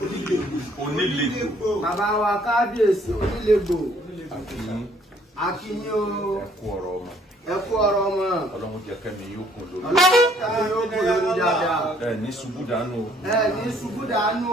Onílẹ̀gbò. Bàbá wa kábíyèsí Onílẹ̀gbò. Akínyìn o. Ẹ kú ọ̀rọ̀ ọmọ. Ọlọ́run jẹ́ kẹ́mi yóò kún lórí. Ọlọ́run kẹ́mi yóò kún lórí dáadáa. Ẹ ní ṣubú dànù o. Ẹ ní ṣubú dànù o.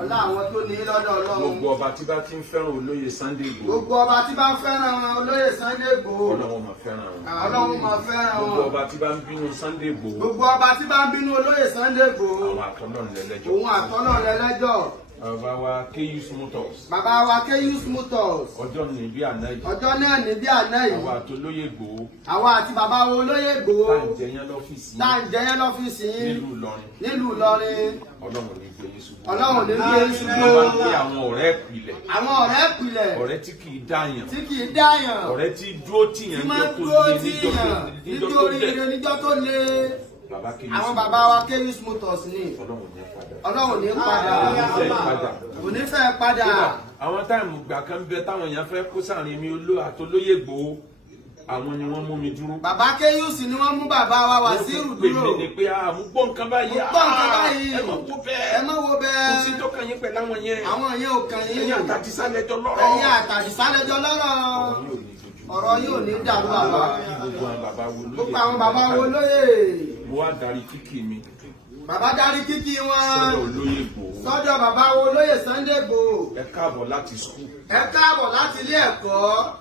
Ọlá àwọn tó ní lọ́dọ̀ Ọlọ́run. Gbogbo ọba tí bá ti ń fẹ́ràn olóyè Sunday Igboho. Gbogbo ọba tí bá ń fẹ́ràn olóyè Sunday Igboho. Ọlọ́run máa fẹ́ràn wọn. Ọlọ́run máa fẹ́ràn wọn. Gbogbo ọba tí bá ń bínú Sunday Igboho. Gbogbo ọba tí bá ń bínú olóyè Sunday Igboho. Àwọn àtọ́lọ́run lẹ́lẹ́jọ́. Òun àtọ́lọ́run lẹ́lẹ́jọ́. Bàbá wa Keyus Motors. Bàbá wa Keyus Motors. Ọjọ́ ní bí àná yìí. Ọjọ́ náà ní bí àná yìí. Àwa àti olóyè Igboho. Àwa àti bàbá wo olóyè Igboho. Tá à ń jẹyán lọ́fíìsì. Tá à ń jẹyán lọ́fíìsì. Nílùú Ìlọrin. Nílùú Ìlọrin. Ọlọ́run ní gbé yín ṣubú. Ọlọ́run ní gbé yín ṣubú. Wọ́n bá ń pè àwọn ọ̀rẹ́ ìpìlẹ̀. Àwọn ọ̀rẹ́ ìpìlẹ̀. Ọ̀rẹ́ tí kì í dáyàn. Tí kì í dáyàn. Ọ̀rẹ́ tí dúró tìyàn níjọ́ tó le. Àwọn bàbá wa Keyus Motors ni. Ọlọ́run ní padà. Kò ní fẹ́ padà. Àwọn táìmù gbà kan bẹ táwọn èèyàn fẹ́ kó sáàrin mi àtolóyè Igboho. Àwọn ni wọ́n mú mi dúró. Bàbá Keyus ni wọ́n mú bàbá wa Wasiru dúró. Wọ́n pè mí ni pé mo gbọ́ nǹkan báyìí. Mo gbọ́ nǹkan báyìí. Ẹ má wo bẹ́ẹ̀. Ẹ má wo bẹ́ẹ̀. Kò sí tó kàn yín pẹ̀lú àwọn yẹn. Àwọn yẹn ò kàn yín. Ẹ̀yin àtàdísálẹ́jọ́ lọ́rọ̀. Ẹ̀yin àtàdísálẹ́jọ́ lọ́rọ̀. Ọ̀rọ̀ yóò ní dàrú bàbá. Gbogbo àwọn bàbá wo lóye. Mo wá darí kíkì mi. Bàbá darí kíkì wọn. Sọ́dọ̀ olóyè Igboho. Sọ́dọ̀ bàbá wo olóyè Sunday Igboho. Ẹ káàbọ̀ láti skul. Ẹ káàbọ̀ láti ilé ẹ̀kọ́.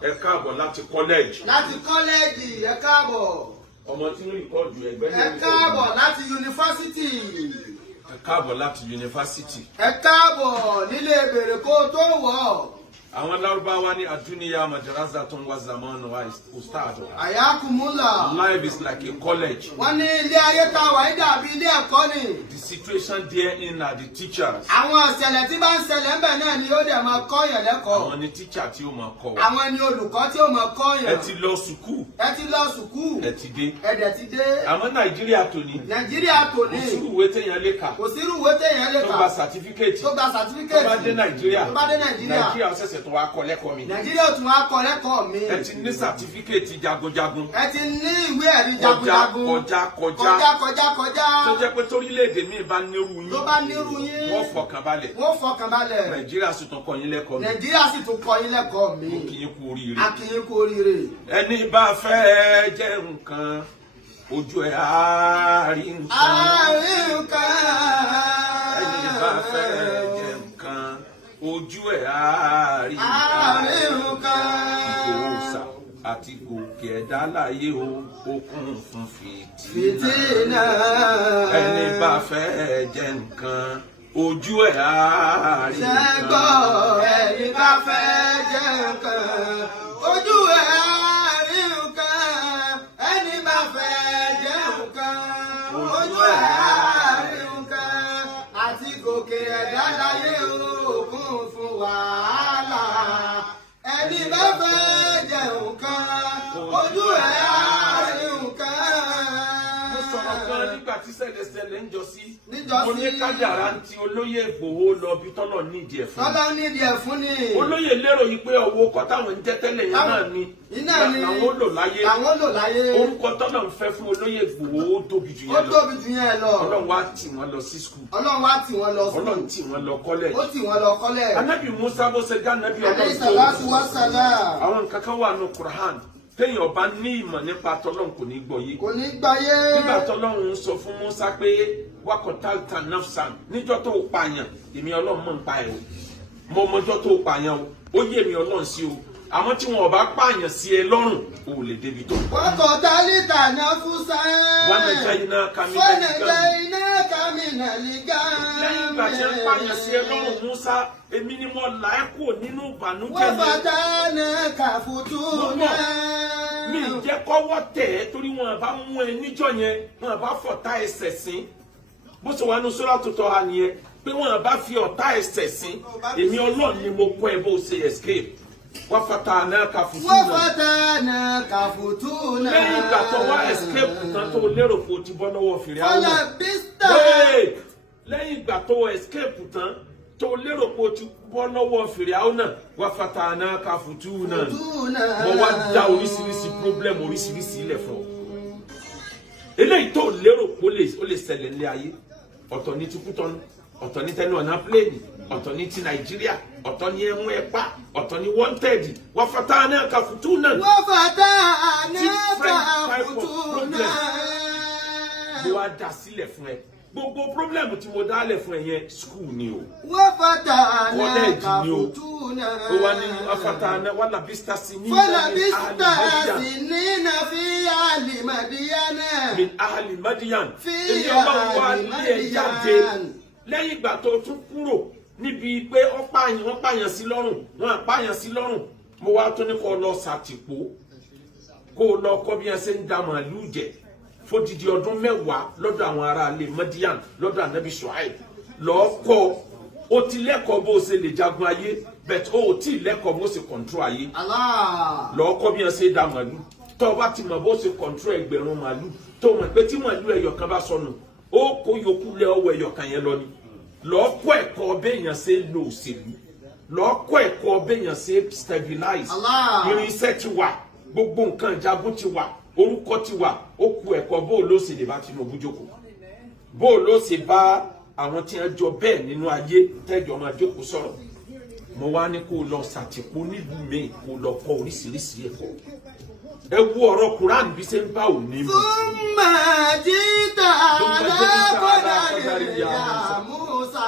Ẹ káàbọ̀ láti kọ́lẹ́ẹ̀jì. Láti kọ́lẹ́ẹ̀jì ẹ káàbọ̀. Ọmọ tí ń rìkọ́ọ̀dù ẹgbẹ́ ní Ẹ káàbọ̀ láti yunifásitì. Ẹ káàbọ̀ láti yunifásitì. Ẹ káàbọ̀ nílé bèrè kó tó wọ̀. Àwọn Lárúbáwá ní àdúnyà madrasatun wa zamanu wa ustadu. Àyàkùmúlà. Life is like a college. Wọ́n ní ilé ayé tá a wà yí dàbí ilé ẹ̀kọ́ ni. The situation therein are the teachers. Àwọn ìṣẹ̀lẹ̀ tí bá ń ṣẹlẹ̀ ń bẹ̀ náà ni ó dẹ̀ máa kọ́ yẹn lẹ́kọ̀ọ́. Àwọn ni teacher tí ó máa kọ́ wa. Àwọn ni olùkọ́ tí ó máa kọ́ yẹn. Ẹ ti lọ sùkúù. Ẹ ti lọ sùkúù. Ẹ ti dé. Ẹ dẹ̀ ti dé. Àmọ́ Nàìjíríà tòní. Nàìjíríà tòní. Kò sí ìwé téèyàn lè kà. Kò sí irú ìwé téèyàn lè kà. Tó gba certificate. Tó gba certificate. Tó bá dé Nàìjíríà. Tó bá dé Nàìjíríà. Nàìjíríà ṣẹ̀ṣẹ̀ tó wá kọ́ lẹ́kọ̀ọ́ mi. Nàìjíríà tún wá kọ́ lẹ́kọ̀ọ́ mi. Ẹ ti ní certificate jagunjagun. Ẹ ti ní ìwé ẹ̀rí jagunjagun. Kọjá. Tó jẹ́ pé torílẹ̀-èdè mi bá nírú yín. Tó bá nírú yín. Wọ́n fọkànbalẹ̀. Nàìjíríà sì tún kọ́ yín lẹ́kọ̀ọ́ mi. Nàìjíríà sì tún kọ́ yín lẹ́kọ̀ọ́ mi. Mo kì í kú oríire. A kì í kú oríire. Ẹni bá fẹ́ jẹ́ nǹkan ojú ẹ̀ á rí nǹkan. Ẹni bá fẹ́ jẹ́ nǹkan ojú ẹ̀ á rí nǹkan. Ìgbòho àti gòkè ẹ̀dá láyé o okùn fún fìtínà. Ẹni bá fẹ́ jẹ́ nǹkan ojú ẹ̀ á rí nǹkan. Ṣẹ́gbọ́ ẹni bá fẹ́ jẹ́ nǹkan ojú ẹ̀ á rí nǹkan. Ẹni bá fẹ́ jẹ́ nǹkan ojú ẹ̀ á rí nǹkan. Àti gòkè ẹ̀dá láyé okùn fún wàhálà. Ẹni bá fẹ́ jẹ́ nǹkan ojú ẹ̀ á rí nǹkan. Mo sọ̀rọ̀ kan nígbà tí ṣẹlẹ̀ ń jọ sí. Mo ní kádàrá ti olóyè Igboho lọ bí tọ́lọ̀ nídìí ẹ̀ fún. Tọ́lọ̀ nídìí ẹ̀ fún ni. Olóyè lérò yìí pé owó ọkọ̀ táwọn ń jẹ́ tẹ́lẹ̀ yẹn náà ni. Làwọn lò láyé. Orúkọ tọ́lọ̀ ń fẹ́ fún olóyè Igboho ó tóbi jù yẹn lọ. Ó tóbi jù yẹn lọ. Ọlọ́run wá tì wọ́n lọ sí skul. Ọlọ́run tì wọ́n lọ kọ́lẹ̀. Ó tì wọ́n lọ kọ́lẹ̀. Ànábì Musa bó ṣe já ànábì Ọlọ́run tó. Àwọn nǹkan kan wà ní Qur'an. Téèyàn bá ní ìmọ̀ nípa tọ́lọ́run kò ní gbọ́ yé. Kò ní gbọ́ yé. Nígbà tọ́lọ́run sọ fún Musa pé wákọ̀tàlítà nafsan níjọ́ tó pààyàn èmi Ọlọ́run mọ̀ ń pa ẹ̀ o. Mo mọjọ́ tó pààyàn o. Ó yé mi Ọlọ́run sí o. Àmọ́ tí wọn ò bá pààyàn sí ẹ lọ́rùn o ò lè débi tó. Wákọ̀tàlítà nafsan. Wọ́n lè jẹ́ iná kamínà lígá. Lẹ́yìn ìgbà tí wọ́n pààyàn sí ẹ lọ́rùn Musa èmi ni mo là ẹ́ kúrò nínú ìbànújẹ́ mi. Wọ́n fàtà náà kàfùtù náà. Mi jẹ́ kọ́wọ́ tẹ̀ ẹ́ torí wọn bá mú ẹ níjọ́ yẹn wọn bá fọ̀tá ẹsẹ̀ sí. Bó ṣe wà ní Suratu Taha nìyẹn pé wọn bá fi ọ̀tá ẹsẹ̀ sí. Èmi Ọlọ́run ni mo kọ́ ẹ bó ṣe escape. Wọ́n fọ̀tá náà kàfùtù náà. Wọ́n fàtà náà kàfùtù náà. Lẹ́yìn ìgbà tó wá escape tán tó lérò pé o ti bọ́ lọ́wọ́ fèrè àwọn. Ọ̀nà bísítà. Lẹ́yìn ìgbà tó escape tán tó lérò pé o ti bọ́ lọ́wọ́ fìrìhàwọ́ náà wá fatahna kafutu náà mo wá dá oríṣiríṣi problem oríṣiríṣi ilẹ̀ fún ọ. Eléyìí tó lérò pé ó lè ṣẹlẹ̀ ní ayé ọ̀tọ̀ ní ti Kútọ́nù ọ̀tọ̀ ní tẹnu ọ̀nà pléènì ọ̀tọ̀ ní ti Nàìjíríà ọ̀tọ̀ ní ẹ̀mú ẹ̀pá ọ̀tọ̀ ní wanted wọ́n fata náà ka fùtú náà. wọ́n fata náà ka fùtú náà. mo wá dá sílẹ̀ fún ẹ gbogbo problem tí mo dálẹ̀ fún ẹ yẹn school ni o. wọ́n fata náà ka fùtú náà. ó wá ní afata náà wà lábísítà sí ní fi Al-Madyan. min Al-Madyan. èyí ọlọ́run wá ní ẹ̀ jáde lẹ́yìn ìgbà tó tún kúrò níbi pé wọ́n pààyàn sí lọ́rùn wọ́n àpààyàn sí lọ́rùn mo wá tó ní kó lọ sàtìpó kó lọ kọ́ bí wọ́n ṣe ń da màálù jẹ fódìdí ọdún 10 lọ́dọ̀ àwọn ará ilé Madian lọ́dọ̀ Ànábì Ṣuaib lọ́ọ́ kọ́ ó ti lẹ́kọ̀ọ́ bó ṣe lè jagun ayé bẹ́ẹ̀ ó ti lẹ́kọ̀ọ́ bó ṣe kọ̀ǹtró ayé lọ́ọ́ kọ́ bí wọ́n ṣe da màálù tó bá ti mọ̀ bó ṣe kọ̀ǹtró ẹgbẹ̀rún màálù tó mọ̀ pé tí màálù ẹyọ̀kan bá sọnù ó kó yòókù lé ọwọ́ ẹyọ̀kan yẹn lọ ni lọ́ọ́ kọ́ ẹ̀kọ́ béèyàn ṣe lo òṣèlú lọ́ọ́ kọ́ ẹ̀kọ́ béèyàn ṣe stabilize irinṣẹ́ ti wà gbogbo nǹkan ìjagun ti wà orúkọ ti wà ó ku ẹ̀kọ́ bó ló ṣe lè bá Tinubu jókòó bó ló ṣe bá àwọn tí wọ́n jọ bẹ́ẹ̀ nínú ayé tẹ́jọ́ máa jókòó sọ̀rọ̀ mo wá ní kó lọ ṣàtìpó nílùú mi kó lọ kọ́ oríṣiríṣi ẹ̀kọ́ ẹ wo ọ̀rọ̀ Quran bí ṣe ń bá òní mu. Thumma jita ala qadari ya Musa.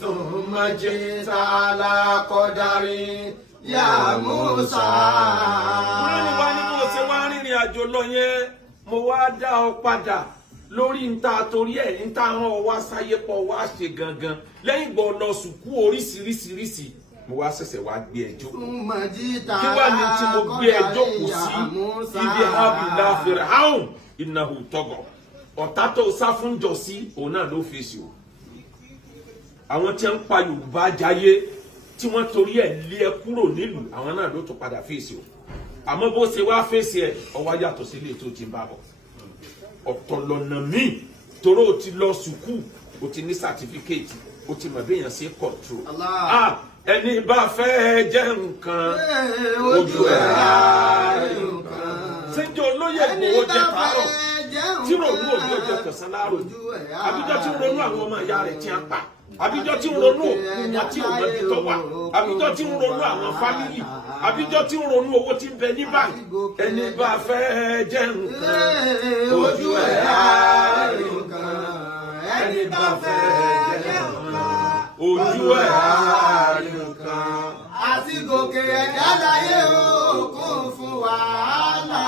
Thumma jita ala qadari ya Musa. Wọ́n ní wá ní mo ṣe wá rìnrìn àjò lọ yẹn mo wá dá ọ padà lórí nta torí ẹ̀ nta rán ọ wá sáyé pọ̀ wá ṣe gangan lẹ́yìn gbọ́ lọ sùkú oríṣiríṣiríṣi mo wá ṣẹ̀ṣẹ̀ wá gbé ẹjọ́ kí wá ní tí mo gbé ẹjọ́ kù sí ibi abìlà Fir'aun innahu tagha ọ̀tá tó sá fún jọ sí òun náà ló fèsì o àwọn tí ń pa Yorùbá jayé tí wọ́n torí ẹ̀ lé ẹ kúrò nílùú àwọn náà ló tún padà fèsì o àmọ́ bó ṣe wá fèsì ẹ ọwọ́ yàtọ̀ sí ilé tó ti ń bá bọ̀ ọ̀tọ̀ lọ́nà míì toró o ti lọ sùkú o ti ní sàtífíkẹ́ẹ̀tì o ti mọ̀ béèyàn ṣe control ẹni bá fẹ́ jẹ́ nǹkan ojú ẹ̀ ààrẹ nǹkan. Ṣéjọ́ olóyè Ìgbòho jẹ tàárọ̀ tí ronú òbí ọjọ́ tẹ̀sán láàrọ̀ àbíjọ́ tí ń ronú àwọn ọmọ ìyá rẹ̀ tí a pa àbíjọ́ tí ń ronú òkú wọn tí ò mọbi tó wà àbíjọ́ tí ń ronú àwọn fámìlì àbíjọ́ tí ń ronú owó tí ń bẹ ní báyìí ẹni bá fẹ́ jẹ́ nǹkan ojú ẹ̀ ààrẹ nǹkan ẹni bá fẹ́ jẹ́ nǹkan ojú ẹ̀ ààrẹ nǹkan. Àti gòkè ẹ̀dá láyé òkun fún wàhálà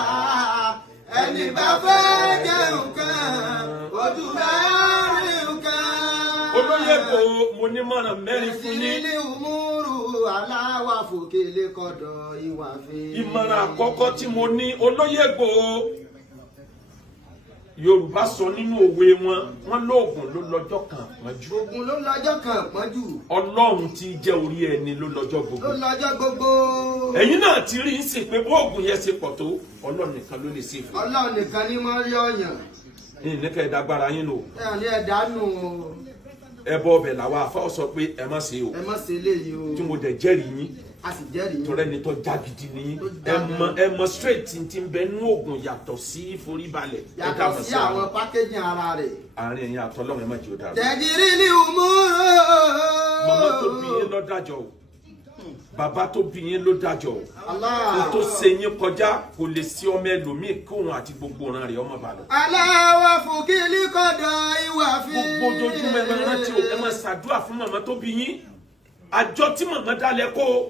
ẹni bá fẹ́ jẹ́ nǹkan ojú ẹ̀ ààrẹ nǹkan. Olóyè Ìgbòho mo ní mọ̀ràn mẹ́rin fún yín. Ìdílé umuru aláwà fòkèlè kọ̀dọ̀ ìwà fi. Ìmọ̀ràn àkọ́kọ́ tí mo ní Olóyè Ìgbòho Yorùbá sọ nínú òwe wọn lóògùn ló lọ́jọ́ kan pọ́njú. Ògùn ló lọ́jọ́ kan pọ́njú. Ọlọ́run tí jẹ́ orí ẹni ló lọ́jọ́ gbogbo. Ló lọ́jọ́ gbogbo. Ẹ̀yin náà ti rí ń sìn pé bóògùn yẹn ṣe pọ̀ tó Ọlọ́run nìkan ló lè ṣe fún. Ọlọ́run nìkan ni mo rí ọ̀yàn. Ìníkẹ́ ìdágbára yín lò. Ẹ ní ẹ̀dá nù o. Ẹbọ ọbẹ̀ làwọn afọ́ sọ pé ẹ má ṣe o. Ẹ má ṣe eléyìí o. Tí mo dẹ̀ jẹ́rìí yín. A sì jẹ́rìí. Tọ́lẹ́ ni tó já gidi ni ẹ mọ straight tí ń bẹ nú oògùn yàtọ̀ sí foríbalẹ̀. Yàtọ̀ sí àwọn pákéjì ara rẹ̀. Àárín ẹ̀yin àtọ́lọ́run ẹ má jẹ́ ó dára. Tẹ̀gìrì ni umuru. Màmá tó bí yín ló dájọ́ o. Bàbá tó bí yín ló dájọ́ o. Kó tó ṣe yín kọjá kò lè sí ọmọ ẹlòmíì kóhun àti gbogbo ọ̀ràn rẹ̀ ọmọ bàdàn. Aláwọ̀ fòkìlì kọ̀dọ̀ ìwà fi. Gbogbo ojoojúmọ́ ẹ máa rántí o ẹ máa ṣàdúrà fún màmá tó bí yín. Àjọ tí màmá dálẹ̀ kó oògùn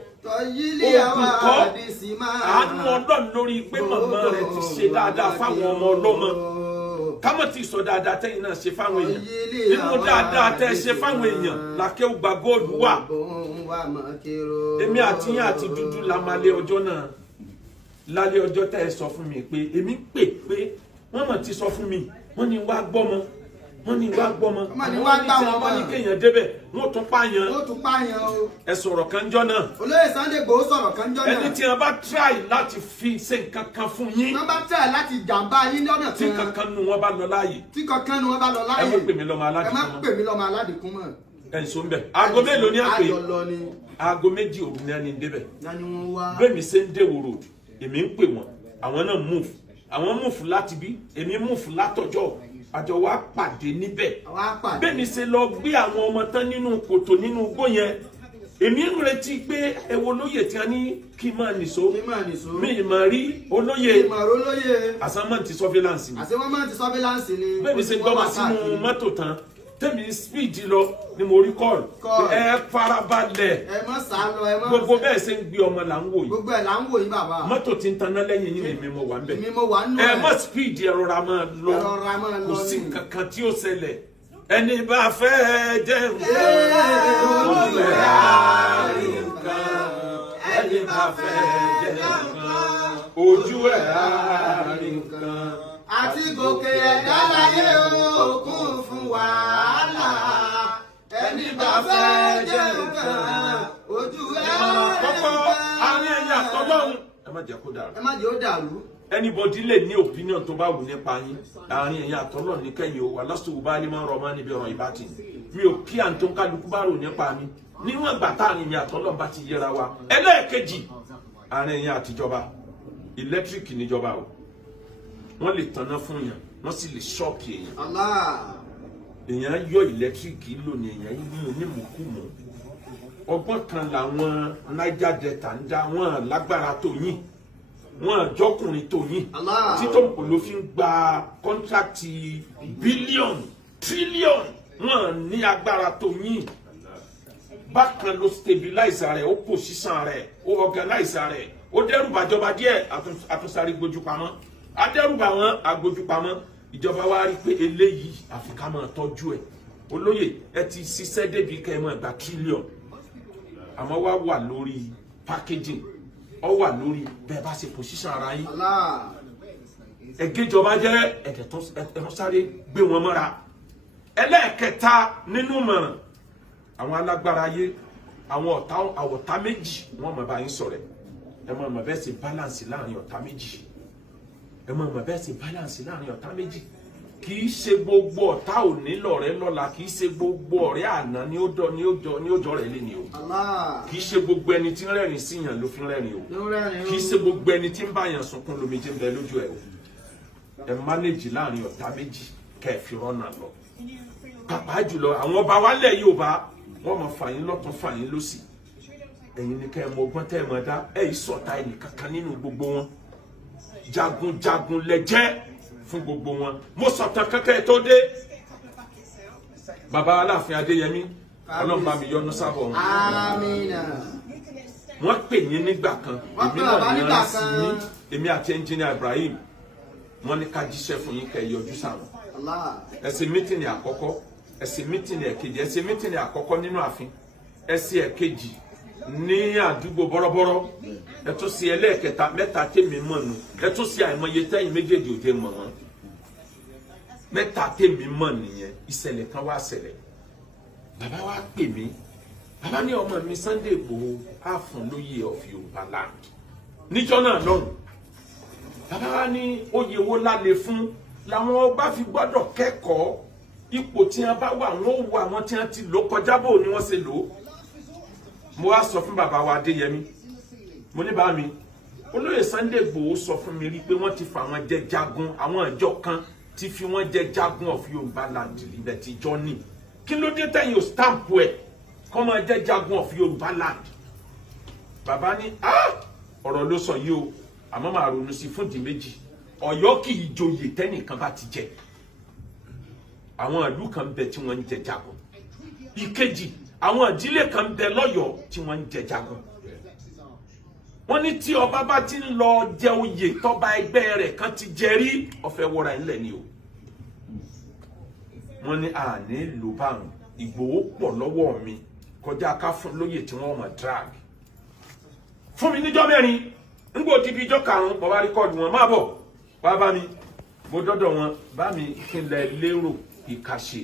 kọ́ àánú Ọlọ́run lórí pé màmá rẹ̀ ti ṣe dáadáa fáwọn ọmọ ọlọ́mọ kámọ̀ ti sọ dáadáa tẹ́yìn náà ṣe fáwọn èèyàn nínú dáadáa tẹ́ ṣe fáwọn èèyàn làkẹ́ ó gba góòlù wà èmi àti yín àti dúdú la máa lé ọjọ́ náà lálẹ́ ọjọ́ tẹ́ ẹ sọ fún mi pé èmi pè pé wọ́n mọ̀ ti sọ fún mi wọ́n ní wá gbọ́mọ wọ́n ní wá gbọ́mọ wọ́n ní kéèyàn débẹ̀ wọ́n tún pààyàn o. ẹ sọ̀rọ̀ kanjọ́ náà. Olóyè Sunday Igboho sọ̀rọ̀ kanjọ́ náà. ẹni tí wọ́n bá try láti fi ṣe nǹkan kan fún yín. wọ́n bá try láti jàǹbá yín lọ́nà kan. tí kankan nu wọn bá lọ láàyè. tí kankan nu wọn bá lọ láàyè. ẹ má pè mí lọ́mọ aládìkún mọ́. ẹ má pè mí lọ́mọ aládìkún mọ́. ẹ ń so ń bẹ̀. aago mélòó ni a pè. ayọ̀ lọ ni. aago méjì òru ni a ní débẹ̀. yanni wọn wá. bẹ́ẹ̀ mi ṣe ń dé wòrò èmi ń pè wọ́n àwọn náà move àwọn move láti bí èmi move látọjọ́ àjọ wa pàdé níbẹ̀ bẹ́ẹ̀ ni ṣe lọ gbé àwọn ọmọ tán nínú kòtò nínú igbó yẹn èmi ń retí pé ẹ wo olóyè tí a ní kí n máa nìṣó mi ì máa rí olóyè assignment surveillance ni bẹ́ẹ̀ ni ṣe gbọ́mọ sínú mọ́tò tán tẹ́mi speed lọ ni mo rí call ẹ farabalẹ̀ gbogbo bẹ́ẹ̀ ṣe ń gbé ọmọ là ń wò yìí mọ́tò tí ń taná lẹ́yìn yín èmi mo wà ń bẹ̀ ẹ má speed ẹ rọra máa lọ kò sí nǹkan kan tí ó ṣẹlẹ̀ ẹni bá fẹ́ jẹ́ nǹkan ojú ẹ̀ á rí nǹkan ẹni bá fẹ́ jẹ́ nǹkan ojú ẹ̀ á rí nǹkan. àti gòkè ẹ̀dá láyé òkun fún wàhálà ẹni bá fẹ́ jẹ́ nǹkan ojú ẹ̀ á rí nǹkan. kọ́kọ́ àárín ẹ̀yìn àtọ́lọ́hún ẹ má jẹ́ kó dàrú. Anybody lè ní opinion tó bá wù nípa yín àárín ẹ̀yin àtọ́lọ́ ní kẹ́yìn o wà lásìkò bá lè máa ń rọ ọmọ níbi ọ̀rọ̀ ìbátì mi ò kí àǹtó ń kálukú bá rò nípa mi níwọ̀n ìgbà táàrin ẹ̀yin àtọ́lọ́ bá ti yẹra wa ẹlẹ́ẹ̀kejì àárín ẹ̀yin àtijọba electric níjọba o wọ́n lè tanná fún yàn wọ́n sì lè ṣọ́ọ̀kì èèyàn yọ electric lò ní èèyàn mú nímùkúmù ọgbọ́n kan làwọn Niger Delta ń dá wọn lágbára tó yìn wọn àjọkùnrin tó yìn títọ́ ló fi ń gba kọ́ńtrákìtì bílíọ̀nù tírílíọ̀nù wọn ní agbára tó yìn bákan ló stabilize rẹ̀ ó position rẹ̀ ó organize rẹ̀ ó dẹ́rùbà ìjọba díẹ̀ àtúnṣàrí gbójú pamọ́ adẹ́rùbà wọn agbójú pamọ́ ìjọba wa rí pé eléyìí àfi ká máa tọ́jú ẹ̀ olóyè ẹ ti ṣiṣẹ́ débi kẹ́ ẹ máa gba tírílíọ̀nù àmọ́ wá wà lórí packaging ọ wà lórí bẹ́ẹ̀ bá ṣe position ara yín ẹgẹjọba jẹ ẹtọ sáré gbé wọn mọ́ra ẹlẹ́ẹ̀kẹta nínú mọ̀ràn àwọn alágbára ayé àwọn ọ̀tá méjì wọ́n mọ̀ bá yín sọ̀rọ̀ ẹ mọ̀ bẹ́ẹ̀ ṣe balance láàrin ọ̀tá méjì ẹ mọ̀ bẹ́ẹ̀ ṣe balance láàrin ọ̀tá méjì kì í ṣe gbogbo ọ̀tá òní lọ̀rẹ́ lọ́la kì í ṣe gbogbo ọ̀rẹ́ àná ní ó jọ rẹ̀ lé ní o kì í ṣe gbogbo ẹni tí ń rẹ́rìn sí yàn ló fi ń rẹ́rìn o kì í ṣe gbogbo ẹni tí ń bá yàn sunkún lomijé ń bẹ lójú ẹ o ẹ mánéjì láàrin ọ̀tá méjì kẹ́ ẹ fi rọ́nà lọ pàápàá jùlọ àwọn ọba wálẹ̀ Yorùbá wọ́n mọ̀ fàyín lọ́tún fàyín lósì ẹ̀yin ni kẹ́ ẹ mọ ọgbọ́n tẹ́ ẹ mọ̀ dá ẹ̀ ìsọ̀tá ẹnì kankan nínú gbogbo wọn jagunjagun lẹ́jẹ́ fún gbogbo wọn mo sọ̀tàn kankan tó dé baba Aláàfin Adéyẹmí Ọlọ́run bá mi yọ́nú sábọ̀ wọn. wọ́n pè yín nígbà kan èmi náà ní ọ̀rẹ́ sí yín èmi àti ẹnjìnìà Ibrahim wọ́n ní ká jíṣẹ́ fún yín kẹ́ ẹ yọjú sáwọn ẹ ṣe mítìnì àkọ́kọ́ ẹ ṣe mítìnì ẹ̀kejì ẹ ṣe mítìnì àkọ́kọ́ nínú ààfin ẹ ṣe ẹ̀kejì ní àdúgbò bọ́rọ́bọ́rọ́ ẹ tún ṣe ẹlẹ́ẹ̀kẹta mẹ́ta tèmi mọ̀ nù ẹ tún ṣe àìmọye tẹ́yìn méjèèjì òde mọ̀ wọ́n mẹ́ta tèmi mọ̀ nìyẹn ìṣẹ̀lẹ̀ kan wá ṣẹlẹ̀ bàbá wa pè mí bàbá ní ọmọ mi Sunday Igboho á fún lóyè of Yorùbá land níjọ́ náà lọ́hùn bàbá wa ní oyè wo lálẹ́ fún làwọn ọba fi gbọ́dọ̀ kẹ́kọ̀ọ́ ipò tí wọ́n bá wà wọ́n wo àwọn tí wọ́n ti lò kọjá bò ní wọ́n ṣe lò ó mo wá sọ fún bàbá wa Adéyẹmí mo ní bá mi olóyè Sunday Igboho sọ fún mi rí pé wọ́n ti fà wọ́n jẹ jagun àwọn ìjọ kan ti fi wọ́n jẹ jagun of Yorùbá land libẹ̀ ti jọ ní kí ló dé tẹ̀yìn ò stamp ẹ̀ kọ́ máa jẹ́ jagun of Yorùbá land bàbá ní ọ̀rọ̀ ló sọ yìí o àmọ́ màá ronú sí fún ìdí méjì Ọ̀yọ́ kì í joyè tẹ́nìkan bá ti jẹ àwọn ìlú kan bẹ tí wọ́n ń jẹ jagun ìkejì àwọn ìdílé kan bẹ lọ́yọ̀ọ́ tí wọ́n ń jẹ jagun wọ́n ní tí ọba bá ti ń lọ jẹ oyè tọ́ba ẹgbẹ́ rẹ̀ kan ti jẹ rí ọ̀fẹ́ wọra ńlẹ̀ ni o wọ́n ní àní ló bá rùn Ìgbòho pọ̀ lọ́wọ́ mi kọjá ká fún lóyè tí wọ́n mọ̀ drag fún mi níjọ́ mẹ́rin ńgbò tí bí ijọ́ karùn-ún bàbá rékọ́ọ̀dù wọn máa bọ̀ wá bá mi mo dọ́dọ̀ wọn bá mi kílẹ̀ lérò ìkàṣe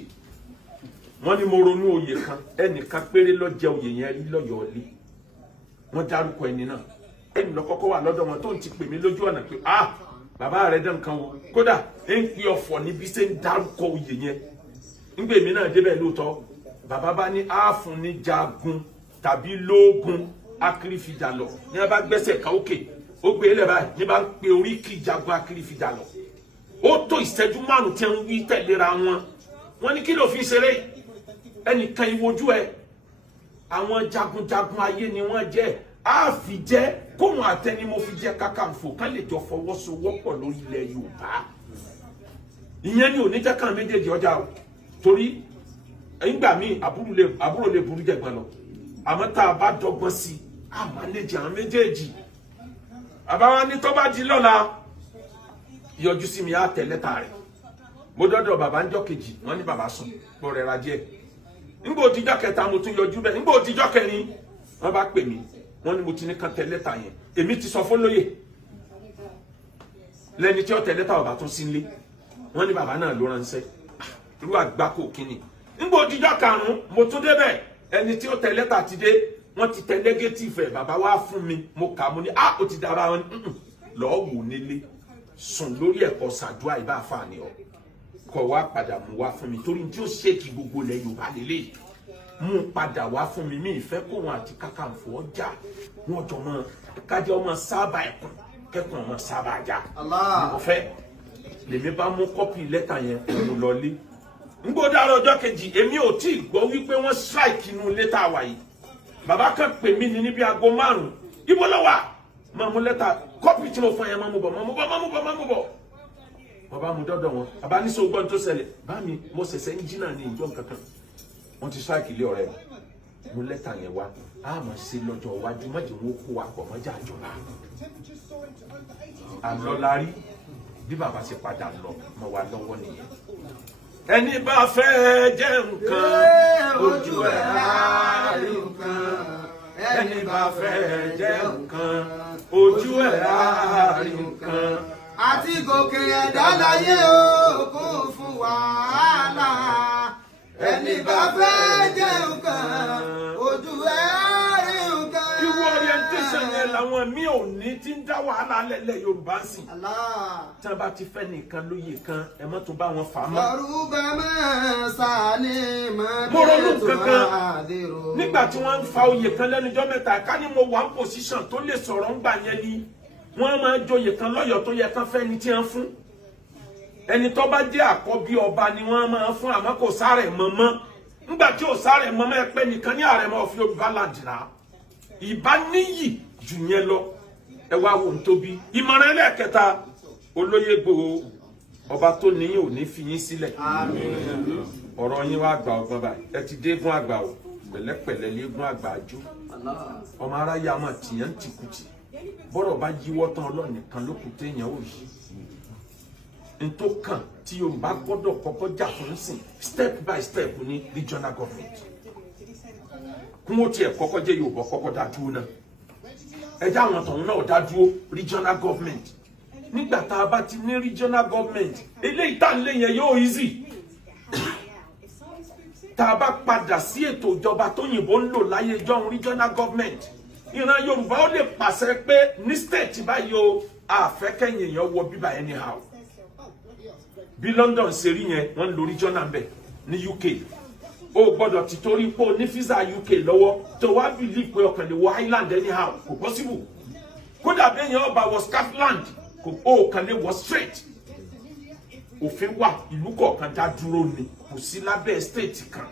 wọ́n ní mo ronú oyè kan ẹnìkan péré ló jẹ oyè yẹn rí lọ́yọ̀ọ́ lé wọ́n dárúkọ ẹni náà ẹni lọ kọ́kọ́ wà lọ́dọ̀ wọn tó ń ti pè mí lójú ọ̀nà pé bàbá rẹ̀ dán kan wo kódà ń pè ọ̀fọ̀ níbi ṣe ń dárúkọ oyè yẹn ńgbè mí náà débẹ̀ lóòótọ́ bàbá bá ní fún ní jagun tàbí lóògùn akírífìjà lọ ní wọn bá gbẹ́sẹ̀ ká òkè ó gbé lẹ̀ báyìí ní bá ń pe oríkì jagun akírífìjà lọ ó tó ìṣẹ́jú márùn tí ń wí tẹ̀léra wọn. Wọ́n ní kí ló fi ṣeré ẹnìkan ìwojú ẹ àwọn jagunjagun ayé ni wọ́n jẹ́ á fi jẹ́ kóhun àtẹni mo fi jẹ́ Kakanfò kán lè jọ fọwọ́sowọ́pọ̀ lórí ilẹ̀ Yorùbá. Ìyẹn ni ò ní jẹ́ kàn méjèèjì ọjà o torí ìgbà míì àbúrò lè burú jẹ̀gbọ́n lọ àmọ́ tá a bá dọ́gbọ́n sí a manage àwọn méjèèjì. Àbáwá ní tó bá di lọ́la yọjú sí mi á tẹ̀ lẹ́tà rẹ̀. Mo dọ́dọ̀ bàbá ń jọ́ kejì wọ́n ní bàbá sùn mo rẹra díẹ̀. Nígbà òtijọ́ kẹta mo tún yọjú bẹ́ẹ̀ nígbà òtijọ́ kẹrin wọ́n bá pè mí wọ́n ní mo ti ní kán tẹ̀ lẹ́tà yẹn èmi ti sọ fún lóyè lẹ́ni tí ó tẹ̀ lẹ́tà bàbá tún sí nílé wọ́n ní bàbá náà ló ránṣẹ́ irú àgbákò kínní. Nígbà òtijọ́ karùn-ún mo tún débẹ̀ ẹni tí ó tẹ̀ lẹ́tà ti dé wọ́n ti tẹ̀ negative ẹ̀ bàbá wá fún mi mo kà mo ní ó ti dára wọn lọ́ọ́ wò nílé sùn lórí ẹ̀kọ́ ṣàdúrà ìbá àfààní ọ kọ wá padà mú wá fún mi torí tí ó ṣèkì gbogbo ilẹ̀ Yorùbá lélẹ̀ mú padà wá fún mi ìfẹ́ kó wọn àti Kakanfò ọjà wọn jọ mọ kájọ ọmọ sábà ẹkùn kẹkùn ọmọ sábà ajá mo fẹ́ lèmi bá mú kọ́pì lẹ́tà yẹn mo lọlé nígbà dára ọjọ́ kejì èmi ò tí ì gbọ́ wípé wọ́n strike inú lẹ́tà wa yìí bàbá kan pè mí ní níbi aago 5 ibo ló wà máa mú lẹ́tà kọ́pì tí mo fún yẹn máa mú bọ̀ bàbá mu dọ́dọ̀ wọn bàbá ní sọ́gbọ́n tó ṣẹlẹ̀ bá mi mo ṣẹ̀ṣẹ̀ ń jí náà ní ìjọ kankan wọ́n ti strike ilé ọ̀rẹ́ mo lẹ́tà yẹn wá a máa ṣe lọ́jọ́ iwájú má jẹ́ wọn kó wa pọ̀ mọ́jà àjọba àlọ́lárí bí bàbá ṣe padà lọ mọ́ wa lọ́wọ́ nìyẹn. Ẹni bá fẹ́ jẹ nǹkan ojú ẹ̀ á rí nǹkan ẹni bá fẹ́ jẹ nǹkan ojú ẹ̀ á rí nǹkan. Àti gòkè ẹ̀dá láyé o kún fún wàhálà ẹni bá fẹ́ jẹ nǹkan ojú ẹ̀ á rí nǹkan. Irú orientation yẹn làwọn mi ò ní tí ń dá wàhálà lẹ́lẹ̀ Yorùbá sí. Tí wọ́n bá ti fẹ́ nìkan lóye kan ẹ mọ́ tó bá wọn fà á mọ́. Yorùbá máa sàní máa mo ronú kankan nígbà tí wọ́n ń fa oyè kan lẹ́nujọ́ mẹ́ta ká ní mo wà ń position tó lè sọ̀rọ̀ ń gbà yẹn ni wọ́n máa joyè kan lọ́yọ̀ tó yẹ kán fẹ́ ni tí wọ́n fún ẹni tó bá jẹ́ àkọ́bí ọba ni wọ́n máa fún àmọ́ kò sáré mọ́mọ́ nígbà tí ò sáré mọ́mọ́ ẹ pé nìkan ní àrẹ̀mọ́ of Yorùbá land náà ìbá níyì jù yẹn lọ ẹ wá wò ń tóbi. Ìmọ̀ràn ẹlẹ́ẹ̀kẹta olóyè Ìgbòho ọba tó níyìn ò ní fi yín sílẹ̀ ọ̀rọ̀ yín wá gba ọgbọ́n báyìí ẹ ti dégún àgbà o pẹ̀lẹ́pẹ̀lẹ́ légún àgbà àjò ọmọ aráyé àmọ́ tìyàn ti kùtì bọ́rọ̀ bá yíwọ́ tán Ọlọ́run nìkan ló kù téèyàn ò rí n tó kàn tí Yorùbá gbọ́dọ̀ kọ́kọ́ jà fún sìn step by step ní regional government kún ó tiẹ̀ kọ́kọ́ jẹ́ Yorùbá kọ́kọ́ dá dúró náà ẹjẹ́ àwọn tọ̀hún náà dá dúró regional government nígbà tá a bá ti ní regional government eléyìí tá ń lé yẹn yóò easy tá a bá padà sí ètò ìjọba tó yìnbó ń lò láyé jọ̀hún regional government ìran Yorùbá ó lè pàṣẹ pé ní state báyìí o àfẹ́kẹ́yìn èèyàn wọ bíbá anyhow bí London ṣe rí yẹn wọ́n ń lo regional bẹ̀ ní UK o gbọ́dọ̀ ti torí pé o ní visa UK lọ́wọ́ tó wá believe pé ọkàn lè wọ Ireland anyhow kò possible kódà bẹ́ẹ̀ yẹn ọba wọ Scotland o kàn lè wọ straight òfin wà ìlú kọ̀ọ̀kan dá dúró ni kò sí lábẹ́ state kan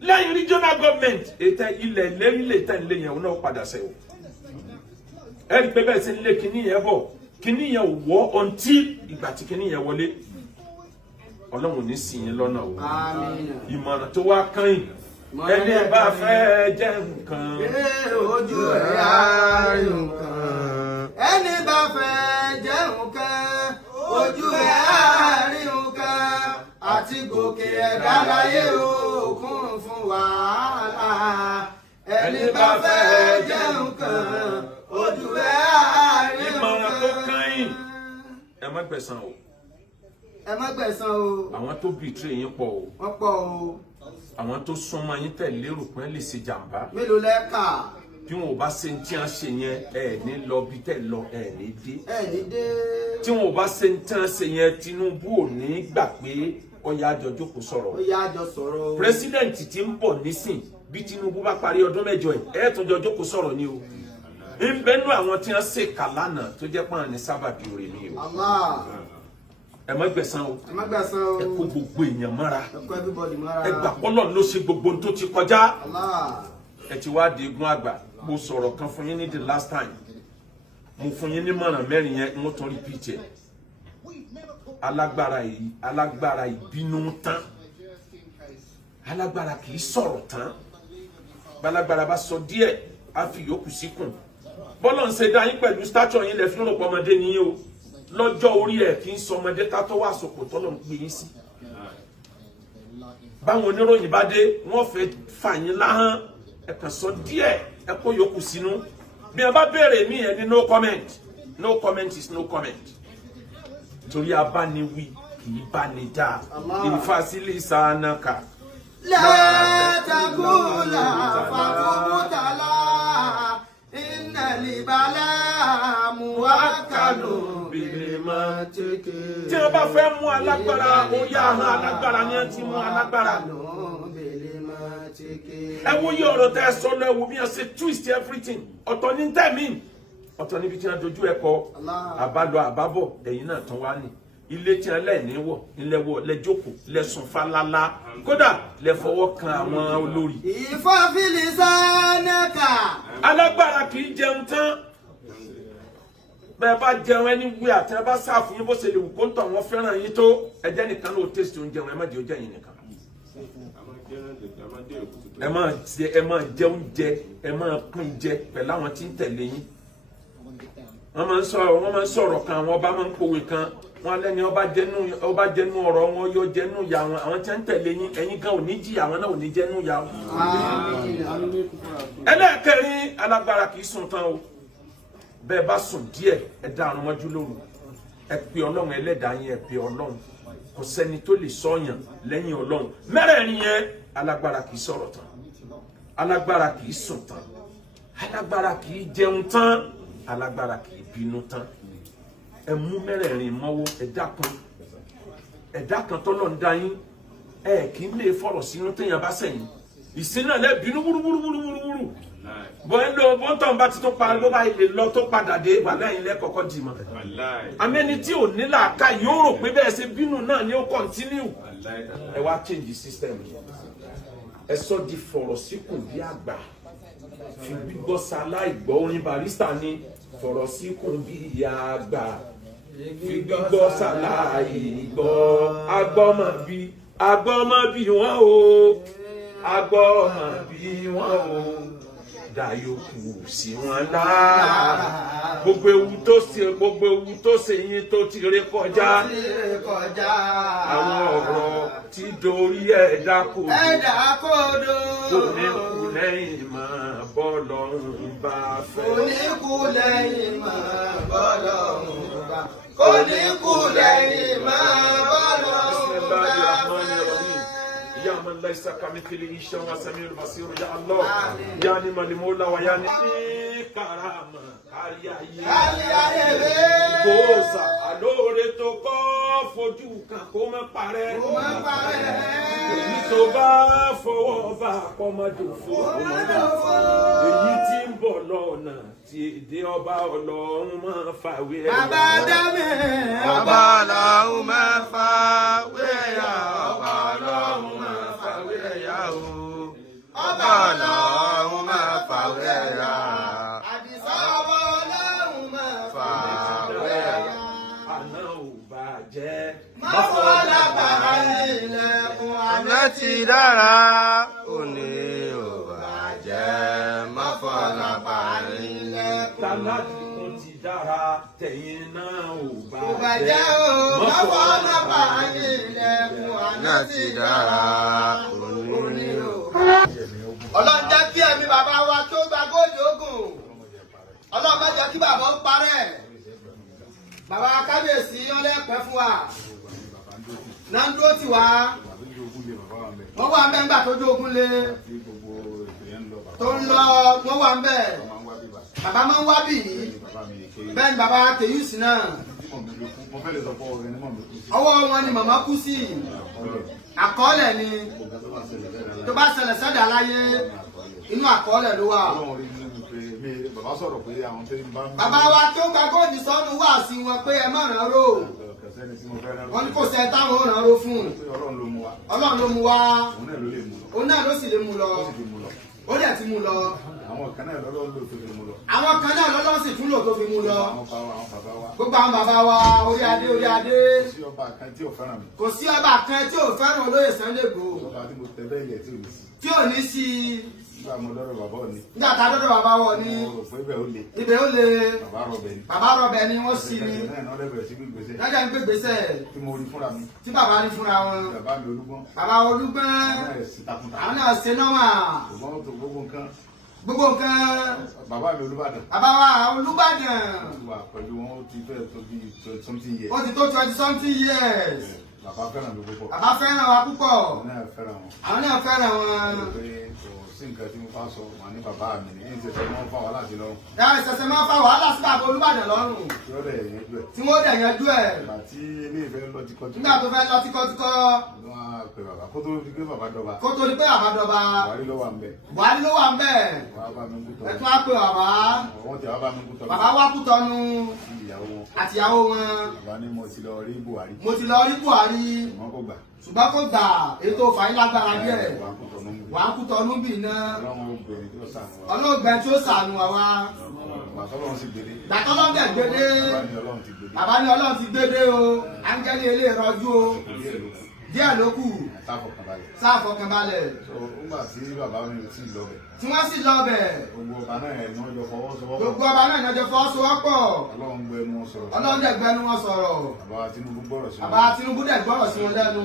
lẹ́yìn regional government ètò ilẹ̀ lérílẹ̀ tẹ̀lé yẹn náà padà sẹ́wọ̀ ẹ rí pé bẹ́ẹ̀ sí lé kíní yẹn bọ̀ kíní yẹn wọ́ until ìgbà tí kíní yẹn wọlé Ọlọ́run ní sìn yín lọ́nà o ìmọ̀ràn tó wá kàn yín ẹni bá fẹ́ jẹ nǹkan ojú ẹ̀ á rí nǹkan ẹni bá fẹ́ jẹ nǹkan ojú ẹ̀ á rí nǹkan àti gòkè ẹ̀dá láyé o kún fún wàhálà ẹni bá fẹ́ jẹ nǹkan ojú ẹ̀ á rí nǹkan. Ìmọ̀ràn tó kàn yín ẹ má gbẹ̀san o. Ẹ má gbẹ̀san o. Àwọn tó betray yín pọ̀ o. Wọ́n pọ̀ o. Àwọn tó súnmọ́ yín tẹ̀ lérò pé lè ṣe jàǹbá. Mélòó lẹ́ka? Bí wọn ò bá ṣe tí wọ́n ṣe yẹn ẹ ní lọ bí tẹ̀ lọ ẹ ní dé. Ẹ ní dé. Tí wọn ò bá ṣe tí wọ́n ṣe yẹn Tinubu ò ní gbà pé ọ̀yà àjọ jókòó sọ̀rọ̀. Ọ̀yà àjọ sọ̀rọ̀. President tí ń bọ̀ nísìn bí Tinubu bá parí ọdún mẹ́jọ ẹ̀ tún jọ jókòó sọ̀rọ̀ ni o. Ń bẹ́nu àwọn tí wọ́n ṣèkà lánàá tó jẹ́ pọ́n ní sábàbí orin ni o. ẹ má gbẹ̀san o ẹ má gbẹ̀san o ẹ kó gbogbo èèyàn mọ́ra ẹ kó everybody mọ́ra ẹ gbà pọ́lọ́ ló ṣe gbogbo ohun tó ti kọjá Allah ẹ ti wá di egun àgbà mo sọ̀rọ̀ kan fún yín ní the last time mo fún yín ní mọ̀ràn mẹ́rin yẹn mo tún repeat ẹ̀ alágbára ìbínú tán alágbára kì í sọ̀rọ̀ tán balagbára bá sọ díẹ̀ á fi yòókù síkùn bọ́lọ̀ ń ṣe dá yín pẹ̀lú stature yín lẹ fi ń rò pọ̀ ọmọdé nìyí o lọ́jọ́ orí ẹ̀ kì í sọ ọmọdé ká tó wà sọ̀pọ̀ tọ́lọ̀ ń gbé yín sí báwọn oníròyìn bá dé wọ́n fẹ́ fà yín láhán ẹ kàn sọ díẹ̀ ẹ kó yòókù sínú bí ẹ bá béèrè mí ẹ ní no comment no comment is no comment torí abániwí kì í bá ní dáa ìfàsílẹ̀ sànàkà. لا تقول فقبتلا إن البلاء موكل بالمنطق. tí wọ́n bá fẹ́ mú alágbára ó yá hàn alágbára ni ẹ ti mú alágbára. ẹ wo yí ọ̀rọ̀ tẹ́ ẹ sọ lọ ẹ wo bí wọ́n ṣe twist everything ọ̀tọ̀ ní tẹ̀mí ọ̀tọ̀ níbi tí wọ́n dojú ẹ kọ àbálọ àbábọ̀ ẹ̀yìn náà tán wá ní ilé tí wọ́n lẹ̀ ní wọ̀ ilẹ̀ wọ̀ lẹ́jọ́kọ̀ lẹ́sùn falala kódà lẹ́fọwọ́ kan àwọn olórí. ìfọ́fìlì sánẹ́kà. alágbára kì í jẹun tán bẹ́ẹ̀ bá jẹun ẹni wí àti ẹ bá sáàfù yín bó ṣe lè wù kó ń tọ̀ wọ́n fẹ́ràn yín tó ẹjẹ́ nìkan ló tẹ̀sí oúnjẹ wọn ẹ má jẹ oúnjẹ yín nìkan. ẹ máa jẹ oúnjẹ ẹ máa pín jẹ pẹ̀lú àwọn tí ń tẹ̀lé yín. wọ́n máa ń sọ̀rọ̀ kan àwọn ọba máa ń pòwe kan wọ́n lẹ́ni ọba jẹnu ọ̀rọ̀ wọn yóò jẹnu ìyá wọn àwọn tí ń tẹ̀lé yín ẹ̀yin gan ò ní jìyà àwọn náà ò ní jẹnu ìyá wọn. ẹlẹ́ẹ̀kẹrin alágbára kì í sùn tán o bẹ́ẹ̀ bá sùn díẹ̀ ẹ dá àrùn mọ́jú lóru ẹ pe ọlọ́run ẹlẹ́dàá yín ẹ pe ọlọ́run kò sẹ́ni tó lè sọ̀yàn lẹ́yìn ọlọ́run mẹ́rẹ̀ẹ̀rin yẹn alágbára kì í sọ̀rọ̀ tán alágbára kì í sùn tán alágbára kì í jẹun tán alágbára kì í bínú tán ẹ mú mẹ́rẹ̀ẹ̀rin mọ́wọ́ ẹ̀dá kan tọ́lọ̀ ń dá yín ẹ kì í lè fọ̀rọ̀ sínú téèyàn bá sẹ̀yìn ìsìn náà lẹ́ bínú wúrúwúrúwúrúwúrú bọ́ ẹ lọ bọ́ntàn bá ti tó parí bó bá ilé lọ tó padà dé wà lẹ́yìn lẹ́kọ̀ọ́kọ́ dì mọ́ amẹ́ni tí ò ní làákà yóò rò pé bẹ́ẹ̀ ṣe bínú náà ni ó kọ́ntínú ẹ wá change system ẹ sọ di fọ̀rọ̀ síkùn bí àgbà fi gbígbọ́ sáláì gbọ́ orin Barrister ni fọ̀rọ̀ síkùn bí ìyá àgbà fi gbígbọ́ sáláì gbọ́ agbọ́mọ bí wọ́n o agbọ́mọ bí wọ́n o dàyòkù sí wọn lára gbogbo ewu tó ṣe yín tó ti ré kọjá àwọn ọ̀rọ̀ tí dorí ẹ̀dá kodo kò ní kú lẹ́yìn mọ́ bọ́lọ́run bá fẹ́. kò ní kú lẹ́yìn mọ́ bọ́lọ́run bá fẹ́. kò ní kú lẹ́yìn mọ́ bọ́lọ́run bá fẹ́. يا من ليس كمثله شيء وسميع البصير يا الله يا نعم المولى ويا نعم كرامة Kóòsà àlóore tó kọ́ fojú kan kó má parẹ́. Èyí tó bá fọwọ́ bá kọ́mọdé fún èyí tí ń bọ̀ lọ́nà tí èdè ọba ọlọ́run máa fàwé ẹ̀yà. Bàbá Dámì ọba ọlọ́run máa fàwé ẹ̀yà. Ọba ọlọ́run máa fàwé ẹ̀yà o. Ọba ọlọ́run máa fàwé ẹ̀yà. Àdìsá ọba ọlọ́run máa fàwé ẹ̀yà. Àná ò bàjẹ́. Má fọlá bàrà ilẹ̀kùn Àná ti dára, òní ò bàjẹ́. Má fọlá bàrà ilẹ̀kùn. Tàlátì kò ti dára, tẹ̀yìn náà ò bàjẹ́ bàjẹ́. o. Má fọlá bàrà ilẹ̀kùn Àná ti dára, òní ò bàjẹ́. Ọlọ́run jẹ́ kí ẹ̀mí bàbá wa tó gba góòlù ogun. Ọlọ́run má jẹ́ kí bàbá ó parẹ́. Bàbá kábíyèsí ọlẹ́pẹ́ fún wa. Náà ń dúró tì wá. Wọ́n wà ń bẹ́ ńgbà tó jó ogun lé. Tó ń lọ wọ́n wà ń bẹ̀. Bàbá máa ń wá bì í. Bẹ́ẹ̀ ni bàbá Kèyúsì náà. Ọwọ́ wọn ni màmá kú sí. Àkọọ́lẹ̀ ni. Tó bá ṣẹlẹ̀ sẹ́dá láyé, inú àkọọ́lẹ̀ ló wà. Bàbá wa tó gba góòdì sọ́nù wà sí wọn pé ẹ má ràn ró. wọ́n ní kò sẹ́ táwọn ò rán ró fún. Ọlọ́run ló mú wa. Ọlọ́run ló mú wa. Òun náà ló lè mú lọ. Òun náà ló sì lè mú lọ. Ó dẹ̀ ti mú lọ. Àwọn kan náà lọ́lọ́run ló fi mú lọ. Àwọn kan náà lọ́lọ́run sì tún lò tó fi mú lọ. Àwọn bàbá wa. Gbogbo àwọn bàbá wa orí adé orí adé. Kò sí ọba kan tí ò fẹ́ràn mi. Kò sí ọba kan tí ò fẹ́ràn olóyè Sunday Igboho. Ọba tí mo tẹ bẹ́ẹ̀ yẹ tí ò ní sí. Tí ò ní sí. Nígbà mo lọ́dọ̀ bàbá ò ní. Nígbà tá a dọ́dọ̀ bàbá wọ̀ ni. Mo rò pé ibẹ̀ ó le. Ibẹ̀ ó le. Bàbá rọ̀bẹ̀ ni. Bàbá rọ̀bẹ̀ ni wọ́n sì ni. Lọ́jà ń gbégbèsè. Tí mo rí fúnra mi. Tí bàbá rí fúnra wọn. Bàbá mi Olúgbọ́n. Bàbá Olúgbọ́n. Àwọn náà ṣe nọ́mà. Ṣùgbọ́n tó gbogbo nǹkan. Gbogbo nǹkan. Bàbá mi Olúbàdàn. Bàbá wa Olúbàdàn. Wà pẹ̀lú wọn ó ti fẹ́ tó bí 20-something years. Ó ti tó 20-something years. Bàbá fẹ́ràn mi púpọ̀. Bàbá fẹ́ràn wa púpọ̀. Àwọn náà fẹ́ràn wọn. Àwọn náà fẹ́ràn wọn. Sí nǹkan tí mo bá sọ wà ní bàbá mi ní ìṣẹ̀ṣẹ̀ máa ń fa wàhálà sí lọ́rùn. Ìṣẹ̀ṣẹ̀ máa ń fa wàhálà sí bàbá Olúbàdàn lọ́rùn. Tí wọ́n dẹ̀ yanjú ẹ̀. Tí wọ́n dẹ̀ yanjú ẹ̀. Ìgbà tí ilé ìfẹ́ lọ tíkọ́tíkọ́. Nígbà tó fẹ́ lọ tíkọ́tíkọ́. Wọ́n á pe bàbá kó tó di pé bàbá dọba. Kó tó di pé bàbá dọba. Buhari ló wà ń bẹ̀. Buhari ló wà ń bẹ̀. Wàá bá mi kú tọ́. Ẹ tún á pe bàbá. Wọ́n ti wá bá mi kú tọ́. Bàbá wá kú tọ́nu. Ìyàwó wọn. Àtìyàwó wọn. Bàbá ní mo ti lọ rí Buhari. Mo ti lọ rí Buhari. Ṣùgbọ́n kò gbà. Ṣùgbọ́n kò gbà ètò fàyín lágbára díẹ̀. Wà á kú tọ́nu bì náà. Ọlọ́gbẹ́ tí ó sànù àwa. Gbàtọ́lọ́run sì gbélé. Gbàtọ́lọ́run dẹ̀ gbélé. Bàbá ní Ọlọ́run ti gbélé o. Áńgẹ́lì ilé ìrọ́jú o. Díẹ̀ ló kù. Sáfọkànbalẹ̀. Nígbà tí bàbá mi ò tí ì lọ bẹ̀. Tí wọ́n sì lọ bẹ̀. Gbogbo ọba náà ẹ̀ ní wọ́n jọ fọwọ́sowọ́pọ̀. Gbogbo ọba náà ìnájọ fọwọ́sowọ́pọ̀. Ọlọ́run gbẹnu wọn sọ̀rọ̀. Ọlọ́run dẹ̀ gbẹnu wọn sọ̀rọ̀. Bàbá Tinubu gbọ́rọ̀ sí wọn. Bàbá Tinubu dẹ̀ gbọ́rọ̀ sí wọn lẹ́nu.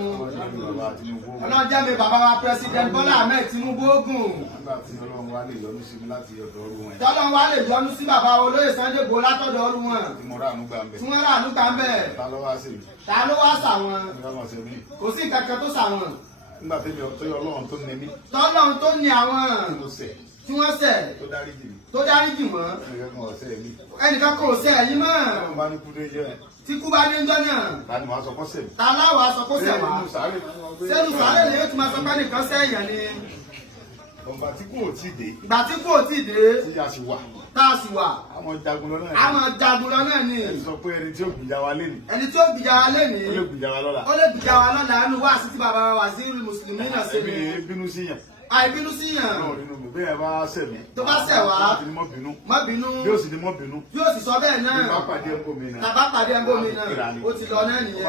Ọlọ́run jẹ́ mi bàbá wa President Bọ́lá Ahmed Tinubu ogun. Nígbà tí Ọlọ́run wá lè yọ́nú sí mi láti ọ̀dọ̀ ọrú wọn. Tọ́lọ́run wá lè yọ́nú sí bàbá olóyè Sunday Igboho látọ̀dọ̀ ọrú wọn. Tí mo ráàánú gbà ń bẹ̀. Tí wọ́n ráàánú gbà ń bẹ̀. Ta ló wá sí mi? Ta ló wá sà wọn? Kò sí kankan tó sà wọn. Nígbà tí Ọlọ́run tó ní mí. Tọ́lọ́run tó ní àwọn. Tí wọ́n ṣẹ̀. Tó dárí jì mí. Tó dárí jì wọ́n. Ẹnìkan kò ṣẹ̀ yín mọ́. Ọlọ́run bá ní kú dé jẹ́. Tí kú bá dé ń jọ́ náà. Ta ni wàá sọ kó ṣẹ̀ mí? Ta láwàá sọ kó ṣẹ̀ wá? Sẹ́nu sàárè ni yóò ti máa sọ pé nìkan sẹ́yìn ni. Ìgbà tí kò tí ì dé. Ìgbà tí kò tí ì dé. Tí a sì wà. Tá a sì wà. Àwọn jagun lọ náà ni. Àwọn jagun lọ náà ni. Ẹni sọ pé ẹni tí ó gbìjà wa lénìí. Ẹni tí ó gbìjà wa lénìí. Ó lè gbìjà wa lọ́la. Ó lè gbìjà wa lọ́la nínú wá sí ti bàbá wa Waziri Mùsùlùmí náà ṣe ni. Ẹbí bínú sí yàn. Àìbínú sí yàn. Náà nínú mi bẹ́ẹ̀ bá ṣẹ̀ mí. Tó bá ṣẹ̀ wá. Má bínú. Má bínú. Bí ó sì ní mọ́ bínú. Bí ó sì sọ bẹ́ẹ̀ náà. Bí bá pàdé ẹ̀ńbó mi náà. Tàbá pàdé ẹ̀ńbó mi náà. Ó ti lọ náà nìyẹn.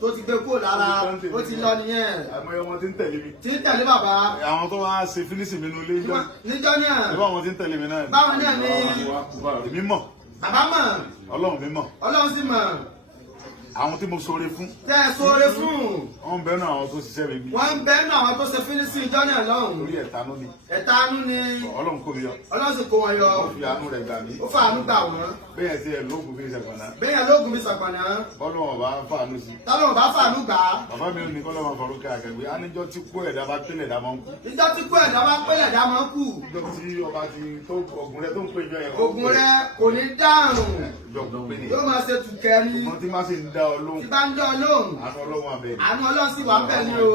Tó ti gbé kúrò lára. Ó ti lọ nìyẹn. Àmọ́ wọn ti ń tẹ̀lé mi. Ti ń tẹ̀lé bàbá. Àwọn tó wá ṣe fínísì mi nínú ilé ìjọ. Níjọ́ náà. Ìbá wọn ti ń tẹ̀lé mi náà. Báwọn náà ni. Èmi mọ̀. Bàbá mọ̀. Ọlọ́run mi mọ̀. Ọlọ́run sì mọ̀. Àwọn tí mo ṣoore fún. Tẹ́ ẹ ṣoore fún. Wọ́n ń bẹ́ẹ̀ náà àwọn tó ṣiṣẹ́ mi bí. Wọ́n ń bẹ́ẹ̀ náà àwọn tó ṣe fínísì ìjọ náà lọ́hùn. Orí ẹ̀tanú ni. Ẹ̀tanú ni. Ọlọ́run kò mi yọ. Ọlọ́run sì kó wọn yọ. Ó fi àánú rẹ̀ gbà mí. Ó fa àánú gbà wọ́n. Bẹ́ẹ̀ tí ẹ lóògùn fi ṣẹ̀gbọ̀nà. Bẹ́ẹ̀ lóògùn fi ṣẹ̀gbọ̀nà. Bọ́lú wọn bá fàánú sí. Tọ́lọ́run bá fàánú gbà. Bàbá mi ò ní kọ́lọ́ máa fọ̀rọ̀ ká àgẹ̀gbẹ́. Aníjọ́ tí kó ẹ̀dá bá pélé ẹ̀dá máa ń kú. Ìjọ tí kó ẹ̀dá bá pélé ẹ̀dá máa ń kú. Ìjọ tí ọba ti tó ògùn rẹ tó ń pè jọ yẹn. Ògùn rẹ kò ní dáhùn. Yóò máa ṣe tùkẹ́ ni. Ọmọ tí má sì ń dá ọ lóhùn. Tí bá ń dá ọ lóhùn. Àánú Ọlọ́run abẹ. Àánú Ọlọ́run sì wà bẹ́ẹ̀ ni o.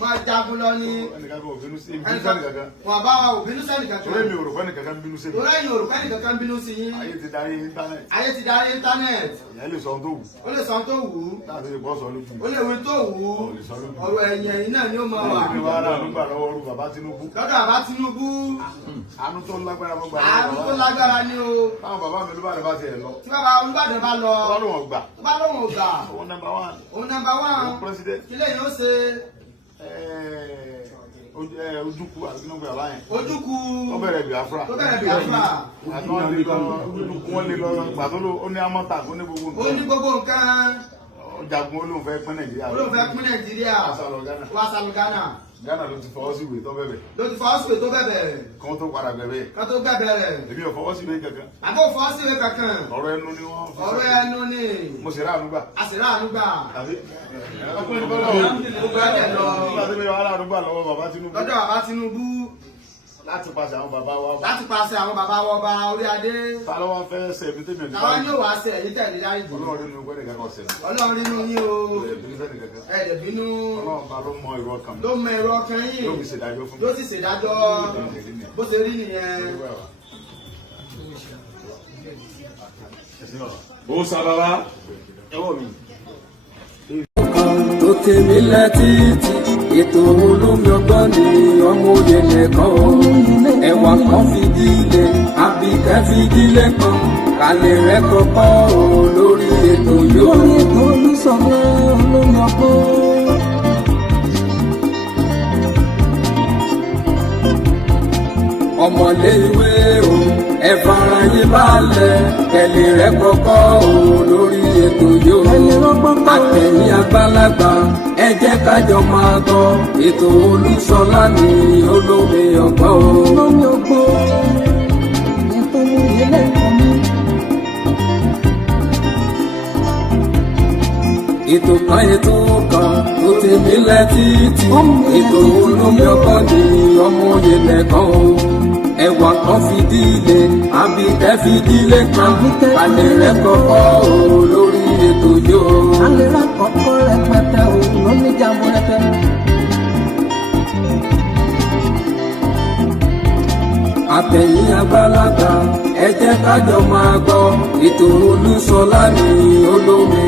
Máa jagun lọ ni. Ẹnìkan kò bínú sí bínú sẹ́ni kankan. Wọ́n bá wa ò bínú sẹ́ni kankan. Torí mi ò rò pé ẹnìkankan bínú sí mi. Torí ẹ̀yin ò rò pé ẹnìkankan bínú sí yín. Ayé ti darí íńtánẹ̀tì. Ayé ti darí íńtánẹ̀tì. Ìyẹn lè sọ ohun tó wù. Ó lè sọ ohun tó wù ú. Láti lè bọ́ sọ lójú. Ó lè wí tó wù ú. Ọ̀rọ̀ ẹ̀yìn ẹ̀yìn náà ni ó máa wà. Ìwà ara àdúgbà lọ́wọ́ ọrú bàbá Tinubu. Lọ́dọ̀ bàbá Tinubu. Àánú tó lágbára fún gbà. Àánú tó lágbára ni o. Táwọn bàbá mi Olúbàdàn bá tiẹ̀ lọ. Tí bàbá Olúbàdàn bá lọ. Tó bá lóun gbà. Tó bá lóun gbà. Òun nọ́mbà wán. Òun nọ́mbà wán. President. Kí lèyìn ó ṣe? Ojúkú àti Tinubu àbá yẹn. Ojúkú. Ó bẹ̀rẹ̀ Biafra. Ó bẹ̀rẹ̀ Biafra. Àti wọ́n lè lọ Ojúkú wọ́n lè lọ pàtó ó ní amọ́ta ó ní gbogbo nǹkan. Ó ní gbogbo nǹkan. Jagun olóhùn fẹ́ pín Nàìjíríà. Olóhùn fẹ́ pín Nàìjíríà. Wá sálọ Ghana. Ghana ló ti fọwọ́ sí ìwé tó bẹ̀bẹ̀. Ló ti fọwọ́ sí ìwé tó bẹ̀bẹ̀. Kán tó padà bẹ̀bẹ̀. Kán tó bẹ̀bẹ̀ rẹ̀. Èmi ò fọwọ́ sí ìwé kankan. Àbó fọwọ́ sí ìwé kankan. Ọ̀rọ̀ ẹnu ni wọ́n. Ọ̀rọ̀ ẹnu ni. Mo sì ráàánú gbà. A sì ráàánú gbà. Ọkùnrin bọ́lá o. Gbogbo ẹ̀ lọ. Nígbà tí mi wà ráàánú gbà lọ́wọ́ bàbá Tinubu. Lọ́dọ̀ bàbá Tinubu. Láti pàṣẹ àwọn bàbá wa. Láti pàṣẹ àwọn bàbá wa ọba orí adé. Ta ló wá fẹ́ ṣe ibi tèmi ò ní bá. Táwa ni ó wàá ṣe èyí tẹ̀lé dárí jù. Ọlọ́run nínú gbẹ́dẹ̀ kankan ṣe. Ọlọ́run nínú yín o. Ẹ̀ẹ́dẹ̀ bínú. Ọlọ́run bá ló mọ ìrọ̀ kan mi. Ló mọ ìrọ̀ kan yín. Ló fi ṣèdájọ́ fún mi. Ló sì ṣèdájọ́. Bó ṣe rí nìyẹn. Ó sábàbá. Ẹwọ́ mi. tèmi lẹ́tìtì ètò olómi ọgbọ́n ni ọmọ òye nìkan o ẹ̀wà kan fìdílé àbíkẹ́ fìdílé kan kálẹ̀ rẹ̀ kọ́kọ́ o lórí ètò yóò. lórí ètò Olúṣọlá olómi ọgbọ́n. ọmọlé ìwé o ẹ fara yín balẹ̀ kẹlẹ̀ rẹ̀ kọ́kọ́ o lórí ètò yóò. àtẹ̀yìn àgbàlagbà ẹ jẹ́ kájọ máa gbọ́ ètò Olúṣọlá ní olómi ọgbọ́n o. olómi ọgbọ́n ètò ilé ẹ̀kọ́ mi. ètò kan ètò kan tó ti nílẹ̀ títí ètò olómi ọgbọ́n ní ọmọ òye nìkan o ẹ̀wà kan fìdílé àbíkẹ́ fìdílé kan alẹ́ rẹ̀ kọ́kọ́ o lórí ètò yóò. alẹ́ rẹ̀ kọ́kọ́ rẹpẹtẹ o lóní jàmbó rẹpẹ. àtẹ̀yìn àgbàlagbà ẹ jẹ́ kájọ máa gbọ́ ètò Olúṣọlá ní olómi